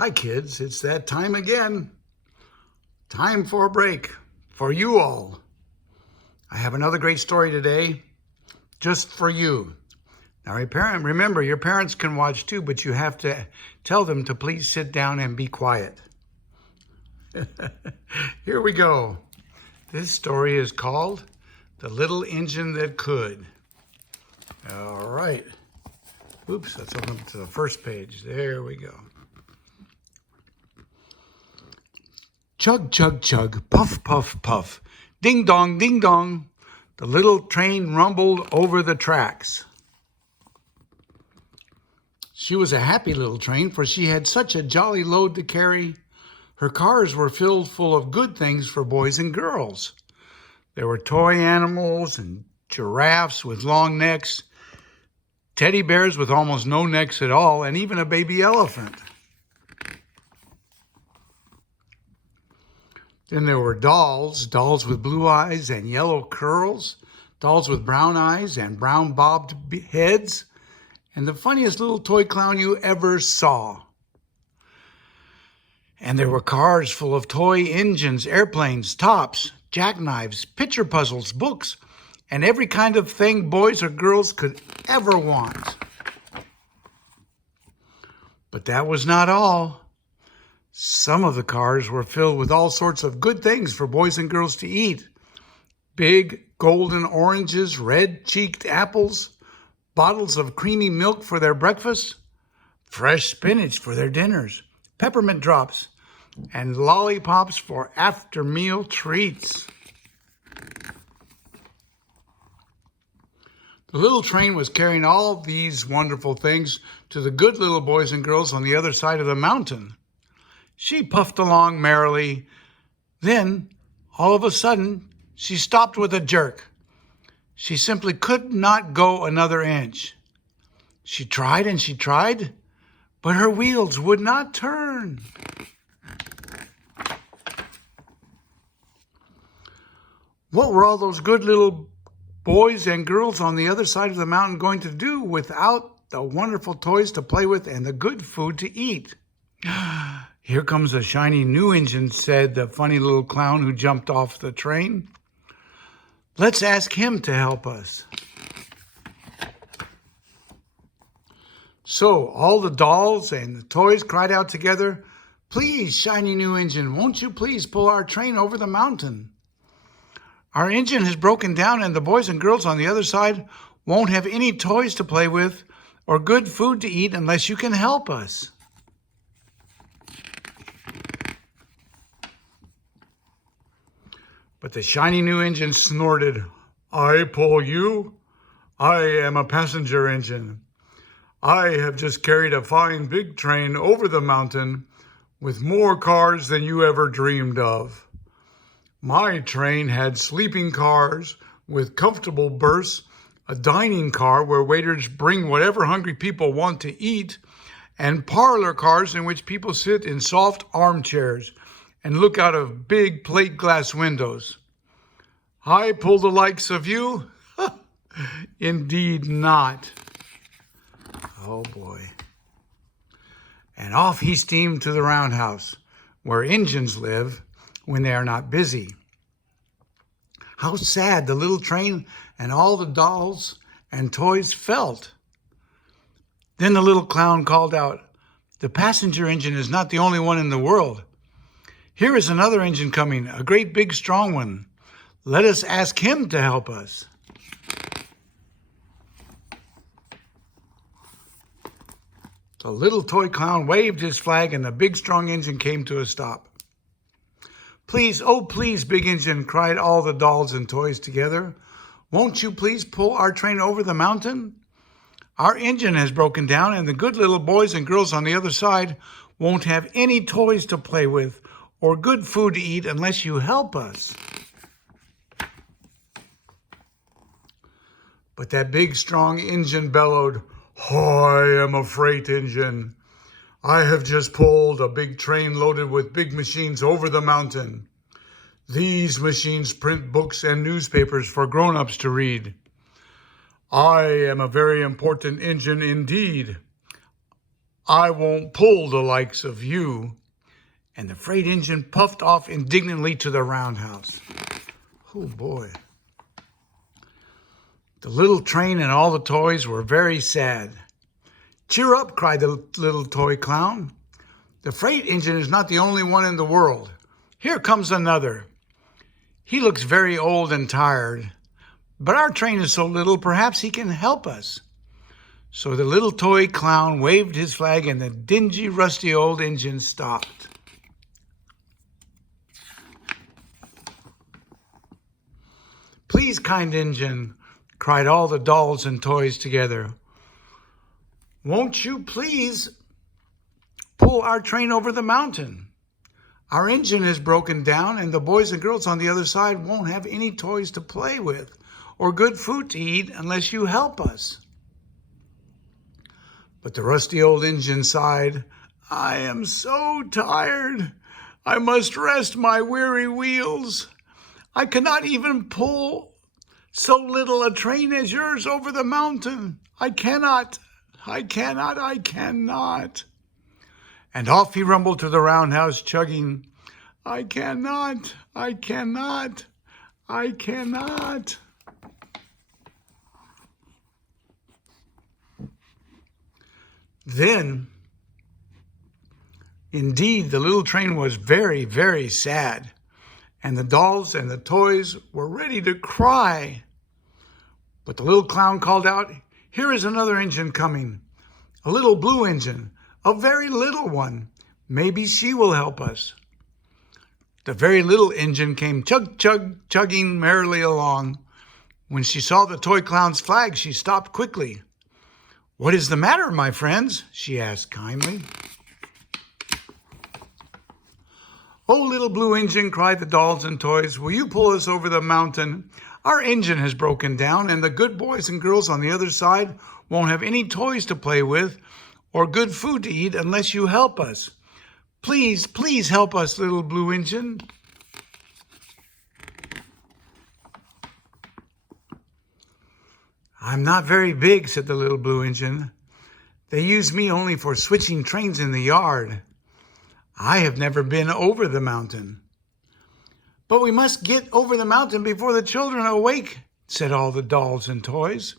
Hi kids, it's that time again. Time for a break for you all. I have another great story today just for you. Now remember, your parents can watch too, but you have to tell them to please sit down and be quiet. Here we go. This story is called The Little Engine That Could. All right. Oops, let's open up to the first page. There we go. Chug, chug, chug, puff, puff, puff. Ding dong, ding dong. The little train rumbled over the tracks. She was a happy little train, for she had such a jolly load to carry. Her cars were filled full of good things for boys and girls. There were toy animals and giraffes with long necks, teddy bears with almost no necks at all, and even a baby elephant. Then there were dolls with blue eyes and yellow curls, dolls with brown eyes and brown bobbed heads, and the funniest little toy clown you ever saw. And there were cars full of toy engines, airplanes, tops, jackknives, picture puzzles, books, and every kind of thing boys or girls could ever want. But that was not all. Some of the cars were filled with all sorts of good things for boys and girls to eat. Big golden oranges, red-cheeked apples, bottles of creamy milk for their breakfast, fresh spinach for their dinners, peppermint drops, and lollipops for after-meal treats. The little train was carrying all these wonderful things to the good little boys and girls on the other side of the mountain. She puffed along merrily. Then, all of a sudden, she stopped with a jerk. She simply could not go another inch. She tried and she tried, but her wheels would not turn. What were all those good little boys and girls on the other side of the mountain going to do without the wonderful toys to play with and the good food to eat? Here comes a shiny new engine, said the funny little clown who jumped off the train. Let's ask him to help us. So all the dolls and the toys cried out together, "Please, shiny new engine, won't you please pull our train over the mountain? Our engine has broken down and the boys and girls on the other side won't have any toys to play with or good food to eat unless you can help us." But the shiny new engine snorted, "I pull you? I am a passenger engine. I have just carried a fine big train over the mountain with more cars than you ever dreamed of. My train had sleeping cars with comfortable berths, a dining car where waiters bring whatever hungry people want to eat, and parlor cars in which people sit in soft armchairs and look out of big plate glass windows. I pull the likes of you? Indeed not." Oh boy. And off he steamed to the roundhouse, where engines live when they are not busy. How sad the little train and all the dolls and toys felt. Then the little clown called out, "The passenger engine is not the only one in the world. Here is another engine coming, a great big strong one. Let us ask him to help us." The little toy clown waved his flag and the big strong engine came to a stop. "Please, oh please, big engine," cried all the dolls and toys together. "Won't you please pull our train over the mountain? Our engine has broken down and the good little boys and girls on the other side won't have any toys to play with or good food to eat unless you help us." But that big, strong engine bellowed, "I am a freight engine. I have just pulled a big train loaded with big machines over the mountain. These machines print books and newspapers for grown-ups to read. I am a very important engine indeed. I won't pull the likes of you." And the freight engine puffed off indignantly to the roundhouse. Oh boy. The little train and all the toys were very sad. "Cheer up," cried the little toy clown. "The freight engine is not the only one in the world. Here comes another. He looks very old and tired, but our train is so little, perhaps he can help us." So the little toy clown waved his flag and the dingy, rusty old engine stopped. "Please, kind engine," cried all the dolls and toys together, "won't you please pull our train over the mountain? Our engine is broken down and the boys and girls on the other side won't have any toys to play with or good food to eat unless you help us." But the rusty old engine sighed, "I am so tired. I must rest my weary wheels. I cannot even pull so little a train as yours over the mountain. I cannot. And off he rumbled to the roundhouse, chugging, I cannot. Then, indeed, the little train was very, very sad, and the dolls and the toys were ready to cry. But the little clown called out, "Here is another engine coming, a little blue engine, a very little one. Maybe she will help us." The very little engine came chugging merrily along. When she saw the toy clown's flag, she stopped quickly. "What is the matter, my friends?" she asked kindly. "Oh, little blue engine," cried the dolls and toys, "will you pull us over the mountain? Our engine has broken down, and the good boys and girls on the other side won't have any toys to play with or good food to eat unless you help us. Please, please help us, little blue engine." "I'm not very big," said the little blue engine. "They use me only for switching trains in the yard. I have never been over the mountain." "But we must get over the mountain before the children awake," said all the dolls and toys.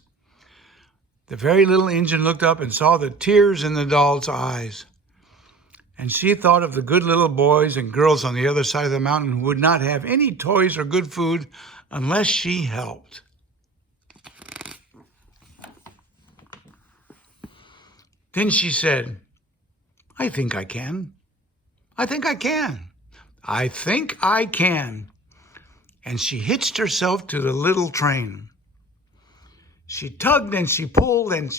The very little engine looked up and saw the tears in the doll's eyes. And she thought of the good little boys and girls on the other side of the mountain who would not have any toys or good food unless she helped. Then she said, I think I can. And she hitched herself to the little train. She tugged and she pulled and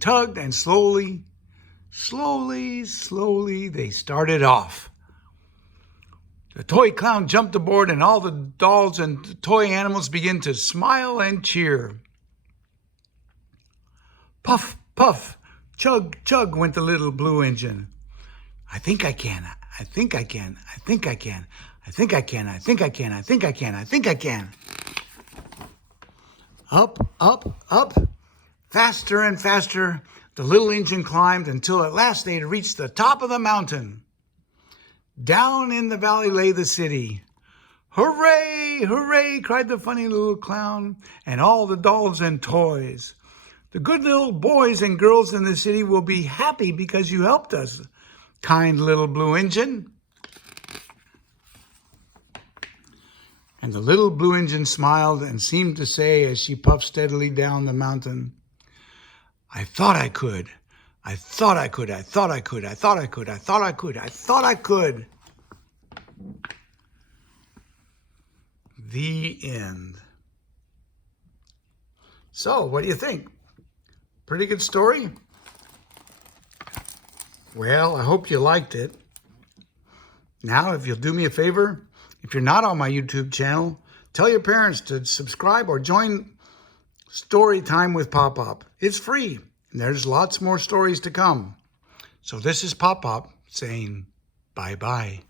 tugged, and slowly they started off. The toy clown jumped aboard, and all the dolls and toy animals began to smile and cheer. Puff, puff, chug, chug went the little blue engine. I think I can. Up, up, up. Faster and faster, the little engine climbed until at last they had reached the top of the mountain. Down in the valley lay the city. Hooray, hooray, cried the funny little clown and all the dolls and toys. The good little boys and girls in the city will be happy because you helped us, kind little blue engine. And the little blue engine smiled and seemed to say as she puffed steadily down the mountain, I thought I could. The end. So, what do you think? Pretty good story? Well, I hope you liked it. Now, if you'll do me a favor, if you're not on my YouTube channel, tell your parents to subscribe or join Story Time with Pop-Pop. It's free, and there's lots more stories to come. So this is Pop-Pop saying bye-bye.